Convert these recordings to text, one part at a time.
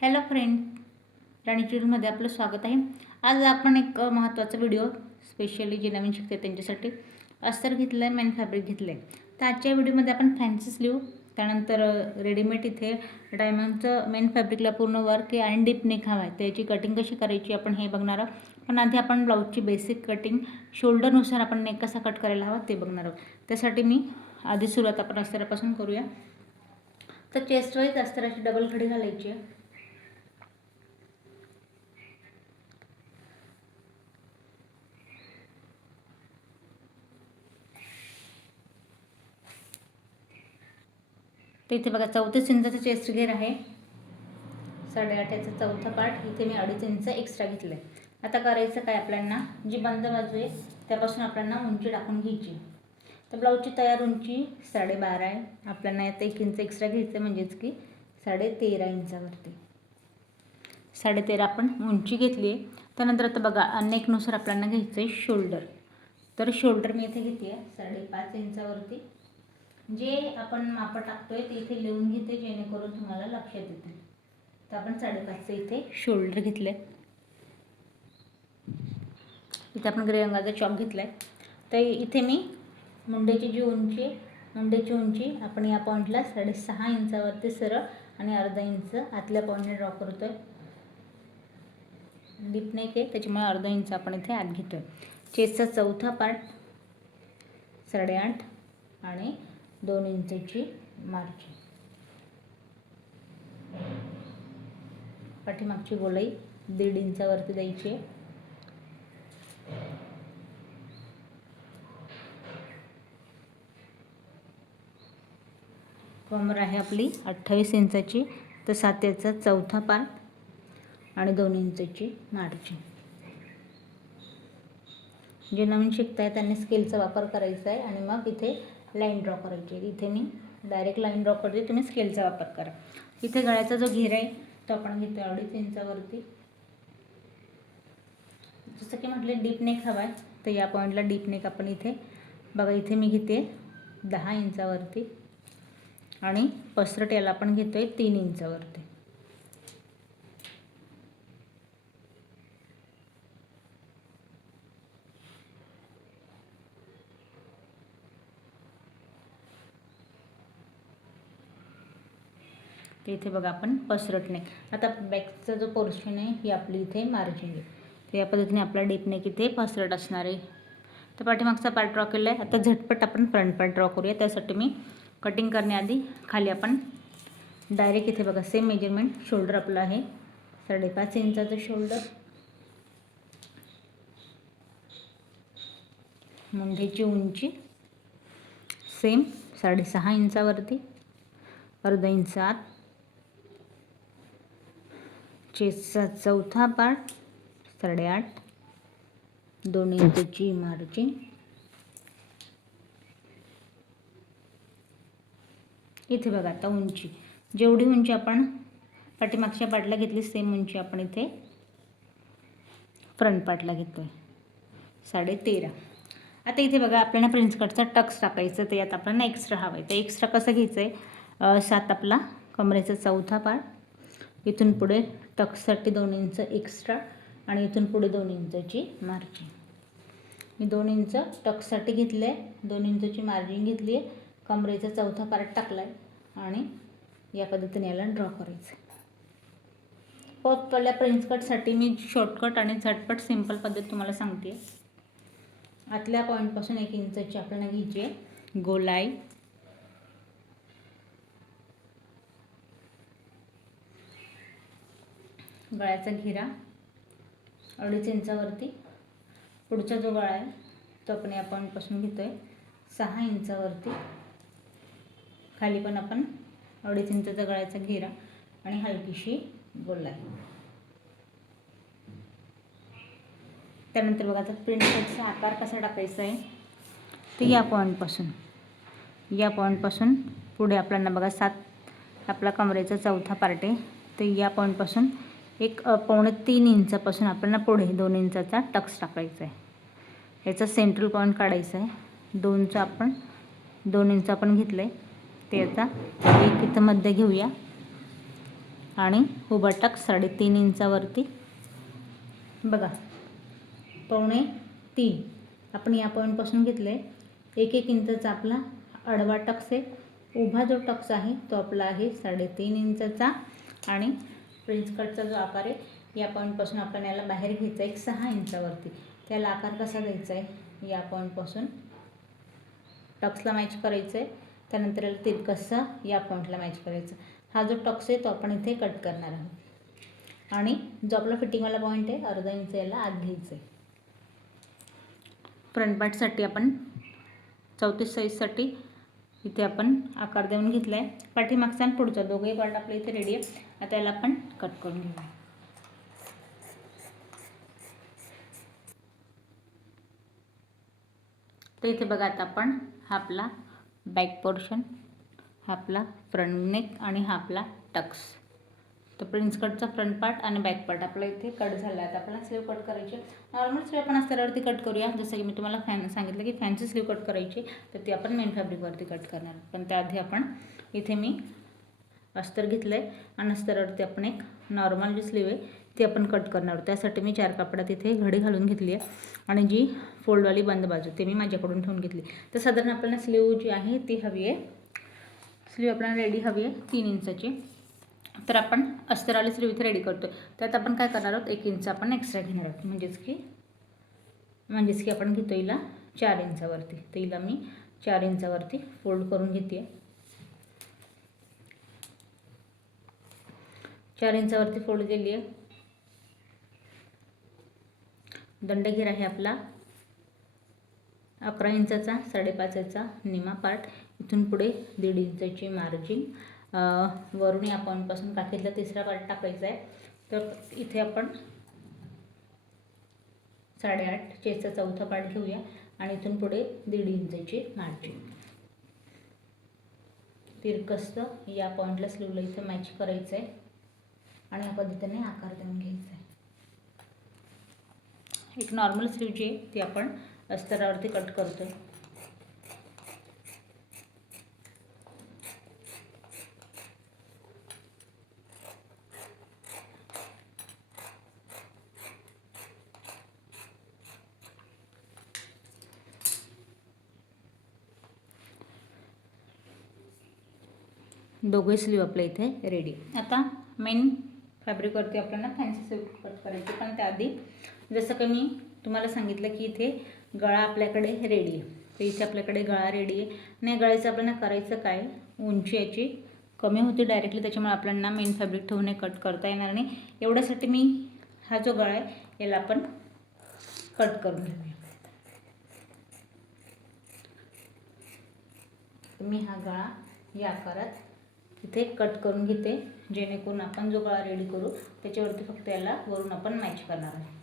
Hello friend, राणी चिरूमध्ये आपलं स्वागत आहे. आज आपण एक महत्त्वाचा व्हिडिओ स्पेशली जे नवीन शिकते त्यांच्यासाठी अस्तर घेतलं आहे, मेन फॅब्रिक घेतलं आहे. तर आजच्या व्हिडिओमध्ये आपण फॅन्सी स्लीव, त्यानंतर रेडीमेड इथे डायमंडचं मेन फॅब्रिकला पूर्ण वर्क आहे आणि डीप नेक हवा आहे, त्याची कटिंग कशी करायची आपण हे बघणार आहोत. पण आधी आपण ब्लाऊजची बेसिक कटिंग शोल्डरनुसार आपण नेक कसा कट करायला हवा ते बघणार आहोत. त्यासाठी मी आधी सुरुवात आपण अस्तरापासून करूया. तर चेस्ट वाईज अस्तराची डबल खडी घालायची आहे. तर इथे बघा 34 इंचाचं चेस्ट घेर आहे. 8.5 याचा चौथा पार्ट इथे मी 2.5 इंच एक्स्ट्रा घेतलं आहे. आता करायचं काय, आपल्याला जी बंद बाजू आहे त्यापासून आपल्याला उंची टाकून घ्यायची. तर ब्लाऊजची तयार उंची 12.5 आहे. आपल्याला यात 1 इंच एक्स्ट्रा घ्यायचं, म्हणजेच की 13.5 इंचावरती 13.5 आपण उंची घेतली आहे. त्यानंतर आता बघा नेकनुसार आपल्याला घ्यायचं आहे शोल्डर. तर शोल्डर मी इथे घेते आहे 5.5 इंचावरती. जे आपण माप टाकतोय ते इथे लिहून घेते, जेणेकरून तुम्हाला लक्षात येते. तर आपण 5.5चं इथे शोल्डर घेतलं आहे. इथे आपण ग्रे रंगाचा चॉक घेतला आहे. तर इथे मी मुंड्याची जी उंची आहे, मुंड्याची उंची आपण या पॉईंटला 6.5 इंचावरती सरळ आणि अर्धा इंच आतल्या पॉईंटने ड्रॉ करतोय. डीप नेक आहे त्याच्यामुळे अर्धा इंच आपण इथे आत घेतोय. चेस्टचा चौथा पार्ट 8.5 आणि 2 इंचची मार्जिन. पाठीमागची गोलाई 1.5 इंचावरती द्यायची आहे. कमर आहे आपली 28 इंचाची. तर 7 याचा चौथा पार्ट आणि 2 इंचची मार्जिन. जे नवीन शिकताय त्यांनी स्केलचा वापर करायचा आहे आणि मग इथे लाईन ड्रॉ करायची. इथे मी डायरेक्ट लाईन ड्रॉ करते, तुम्ही स्केलचा वापर करा. इथे गळ्याचा जो घेर आहे तो आपण घेतो 2.5 इंचावरती. जसं की म्हटले डीप नेक हवा आहे, तर या पॉईंटला डीप नेक आपण इथे बघा, इथे मी घेते 10 इंचावरती आणि पसरट याला आपण घेतोय 3 इंचावरती. ते इथे बघा आपण पसरट नेक. आता बॅकचा जो पोर्शन आहे ही आपली इथे मार्जिन आहे. तर या पद्धतीने आपला डीप नेक इथे पसरट असणार आहे. तर पाठीमागचा पार्ट ड्रॉ केला आहे. आता झटपट आपण फ्रंट पार्ट ड्रॉ करूया. त्यासाठी मी कटिंग करण्याआधी खाली आपण डायरेक्ट इथे बघा सेम मेजरमेंट. शोल्डर आपलं आहे 5.5 इंचाचं शोल्डर. मुंढेची उंची सेम 6.5 इंचावरती, अर्धा इंच आत. चेस्टचा चौथा पार्ट 8.5, 2 इंचची मार्जिन. इथे बघा आता उंची, जेवढी उंची आपण पाठीमागच्या पार्टला घेतली सेम उंची आपण इथे फ्रंट पार्टला घेतोय 13.5. आता इथे बघा आपल्याला प्रिन्स कटचा टक्स टाकायचं, तर यात आपल्याला एक्स्ट्रा हवं आहे. तर एक्स्ट्रा कसं घ्यायचं आहे, 7 आपला कमरेचा चौथा पार्ट, इथून पुढे टक्ससाठी 2 इंच एक्स्ट्रा आणि इथून पुढे 2 इंचची मार्जिन. मी 2 इंच टक्ससाठी घेतलं आहे, 2 इंचची मार्जिन घेतली आहे, कमरेचा चौथा पार्ट टाकला आहे आणि या पद्धतीने याला ड्रॉ करायचं. पहिल्या प्रिन्स कटसाठी मी शॉर्टकट आणि झटपट सिंपल पद्धत तुम्हाला सांगते. आतल्या पॉईंटपासून 1 इंचची आपल्याला घ्यायची आहे गोलाई. गळ्याचा घेरा 2.5 इंचावरती. पुढचा जो गळा आहे तो आपण या पॉईंटपासून घेतोय 6 इंचावरती. खाली पण आपण 2.5 इंचाचा गळ्याचा घेरा आणि हलकीशी गोलाई. त्यानंतर बघा आता प्रिंट कटचा आकार कसा टाकायचा आहे, तर या पॉईंटपासून पुढे आपल्याला बघा 7 आपला कमरेचा चौथा पार्ट आहे. तर या पॉईंटपासून एक 2.25 इंचापासून आपल्याला पुढे 2 इंचाचा टक्स टाकायचा आहे. याचा सेंट्रल पॉईंट काढायचा आहे. 2 इंच आपण घेतलं आहे, ते याचा एक इथं मध्ये घेऊया आणि उभा टक्स 3.5 इंचावरती बघा 2.25 आपण या पॉईंटपासून घेतलं आहे. 1 इंचाचा आपला आडवा टक्स आहे. उभा जो टक्स आहे तो आपला आहे 3.5 इंचाचा आणि प्रिन्स कटचा जो आकार आहे या पॉईंटपासून आपण याला बाहेर घ्यायचा आहे 6 इंचावरती. त्याला आकार कसा द्यायचा आहे, या पॉईंटपासून टक्सला मॅच करायचं आहे. त्यानंतर याला तिरकसं या पॉईंटला मॅच करायचं. हा जो टक्स आहे तो आपण इथे कट करणार आहोत आणि जो आपला फिटिंगवाला पॉईंट आहे अर्धा इंच याला आत घ्यायचं आहे. फ्रंट पार्टसाठी आपण 34 साईजसाठी इथे आपण आकार देऊन घेतला आहे. पाठीमागचा आणि पुढचा दोघंही पार्ट आपल्या इथे रेडी आहे. आता याला आपण कट करून घेऊया. तर इथे बघा आता आपण हा आपला बॅक पोर्शन, हा आपला फ्रंट नेक आणि हा आपला टक्स. तर प्रिन्स कटचा फ्रंट पार्ट आणि बॅक पार्ट आपला इथे कट झाला आहे. आता आपल्याला स्लीव कट करायची. नॉर्मल स्लीव आपण अस्तरावरती कट करूया. जसं की मी तुम्हाला सांगितलं की फॅन्सी स्लीव कट करायची तर ती आपण मेन फॅब्रिकवरती कट करणार. पण त्याआधी आपण इथे मी अस्तर घेतलं आहे आणि अस्तरावरती आपण एक नॉर्मल जी स्लीव आहे ती आपण कट करणार. त्यासाठी मी 4 कापडात इथे घडी घालून घेतली आहे आणि जी फोल्डवाली बंद बाजू ते मी माझ्याकडून ठेवून घेतली. तर साधारण आपल्याला स्लीव जी आहे ती हवी आहे. स्लीव आपल्याला रेडी हवी आहे 3 इंचाची. तर आपण अस्तरवाली स्लीव इथे रेडी करतो. त्यात आपण काय करणार आहोत, 1 इंच आपण एक्स्ट्रा घेणार आहोत. म्हणजेच की आपण घेतो हिला 4 इंचावरती. तर हिला मी 4 इंचावरती फोल्ड करून घेते. 4 इंचावरती फोल्ड केली आहे. दंडघेर आहे आपला 11 इंचाचा, 5.5 निमा पार्ट. इथून पुढे 1.5 इंचाची मार्जिन. वरून या पॉईंटपासून काठीतला तिसरा पार्ट टाकायचा आहे. तर इथे आपण 8.5 चेस्टचा चौथा पार्ट घेऊया आणि इथून पुढे 1.5 इंचाची मार्जिन. तिरकसं या पॉईंटला स्लीवला इथे मॅच करायचं आहे आणि या पद्धतीने आकार देऊन घ्यायचा आहे. एक नॉर्मल स्लीव जी आहे ती आपण अस्तरावरती कट करतोय. दोघे स्लीव आपल्या इथे रेडी. आता मेन फॅब्रिकवरती आपल्याला फॅन्सी स्लीव कट करायची. पण त्याआधी जसं की मी तुम्हाला सांगितलं की इथे गळा आपल्याकडे रेडी आहे. तर इथे आपल्याकडे गळा रेडी आहे आणि गळ्याचं आपल्याला करायचं काय, उंची याची कमी होती डायरेक्टली, त्याच्यामुळे आपल्याला मेन फॅब्रिक ठेवून कट करता येणार नाही. एवढ्यासाठी मी हा जो गळा आहे याला आपण कट करून घेऊया. मी हा गळा या आकारात इथे कट करून घेते, जेणेकरून आपण जो गळा रेडी करू त्याच्यावरती फक्त याला वरून आपण मॅच करणार आहे.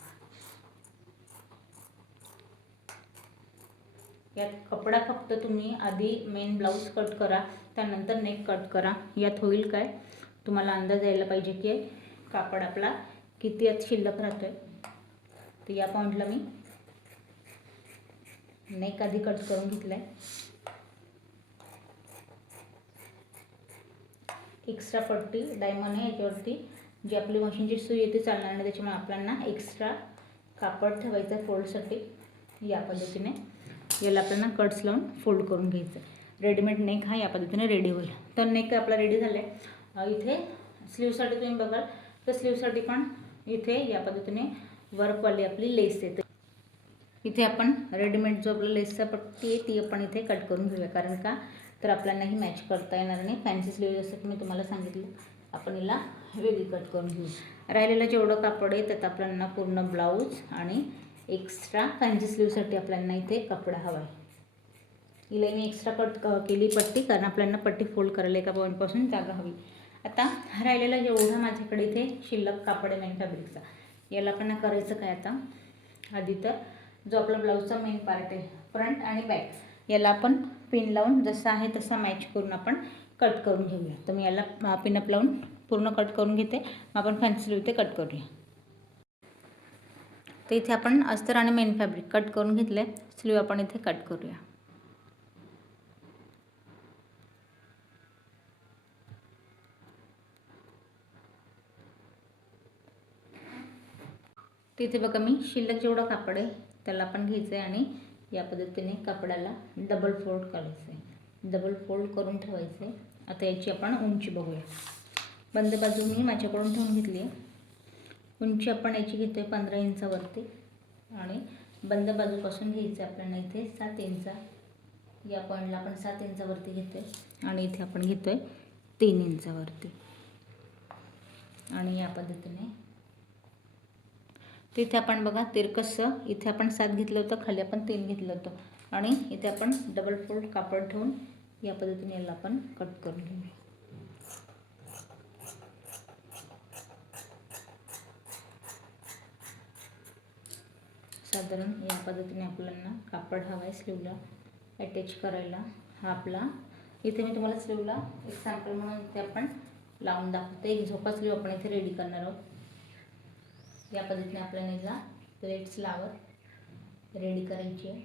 यात कपडा फक्त तुम्ही आधी मेन ब्लाऊज कट करा, त्यानंतर नेक कट करा. यात होईल काय, तुम्हाला अंदाज यायला पाहिजे की कापड आपला किती यात शिल्लक राहतोय. तर या पॉईंटला मी नेक आधी कट करून घेतलाय. एक्स्ट्रा पट्टी डायमंड आहे याच्यावरती, जी आपली मशीनची सुई येते चालणार नाही, त्याच्यामुळे आपल्याला एक्स्ट्रा कापड ठेवायचं आहे फोल्डसाठी. या पद्धतीने याला आपल्याला कट्स लावून फोल्ड करून घ्यायचं. रेडीमेड नेक हा या पद्धतीने रेडी होईल. तर नेक आपला रेडी झाला आहे. इथे स्लीवसाठी तुम्ही बघाल तर स्लीवसाठी पण इथे या पद्धतीने वर्कवाली आपली लेस येते. इथे आपण रेडीमेड जो आपला लेसचा पट्टी आहे ती आपण इथे कट करून घेऊया. कारण का तर आपल्यालाही मॅच करता येणार नाही. फॅन्सी स्लीव जसं की मी तुम्हाला सांगितलं आपण हिला वेगळी कट करून घेऊ. राहिलेलं जेवढं कापड आहे त्यात आपल्याला पूर्ण ब्लाऊज आणि एक्स्ट्रा फॅन्सी स्लीवसाठी आपल्याला इथे कपडा हवा आहे. हिला मी एक्स्ट्रा कट केली पट्टी, कारण आपल्याला पट्टी फोल्ड करायला एका पॉईंटपासून जागा हवी. आता राहिलेला जेवढा माझ्याकडे इथे शिल्लक कापड आहे मेन फॅब्रिकचा, याला आपण करायचं काय, आता आधी तर जो आपला ब्लाऊजचा मेन पार्ट आहे फ्रंट आणि बॅक, याला आपण पिन लावून जसा आहे तसा मॅच करून आपण कट करून घेऊया. तर मी याला पिनअप लावून पूर्ण कट करून घेते. आपण फॅन्सी स्लीव इथे कट करूया. तर इथे आपण अस्तर आणि मेन फॅब्रिक कट करून घेतले. स्लीव आपण इथे कट करूया. तिथे बघा मी शिल्लक जेवढं कापड आहे त्याला आपण घ्यायचं आहे आणि या पद्धतीने कापडाला डबल फोल्ड करायचं आहे, डबल फोल्ड करून ठेवायचं आहे. आता याची आपण उंची बघूया. बंद बाजू मी माझ्याकडून ठेवून घेतली आहे. उंची आपण याची घेतो आहे 15 इंचावरती आणि बंद बाजूपासून घ्यायचं आहे आपल्याला इथे 7 इंच. या पॉईंटला आपण 7 इंचावरती घेतो आहे आणि इथे आपण घेतो आहे 3 इंचावरती. आणि या पद्धतीने तिथे आपण बघा तिरकसं इथे आपण 7 घेतलं होतं, खाली आपण 3 घेतलं होतं आणि इथे आपण डबल फोल्ड कापड ठेवून या पद्धतीने याला आपण कट करून घेऊया. साधारण या पद्धतीने आपल्याला कापड हवा आहे स्लीवला अटॅच करायला. हा आपला इथे मी तुम्हाला स्लीवला एक सॅम्पल म्हणून इथे आपण लावून दाखवते. एक झोपा स्लीव आपण इथे रेडी करणार आहोत. या पद्धतीने आपल्याला याला प्लेट्स लावत रेडी करायची आहे.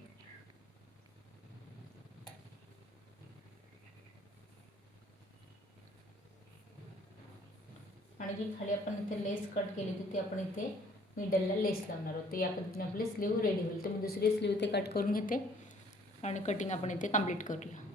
आणि जी खाली आपण इथे लेस कट केली होती ती आपण इथे मिडलला लेस लावणार आहोत. या पद्धतीने आपली स्लीव रेडी होईल. तर मी दुसरी स्लीव इथे कट करून घेते आणि कटिंग आपण इथे कंप्लीट करूया.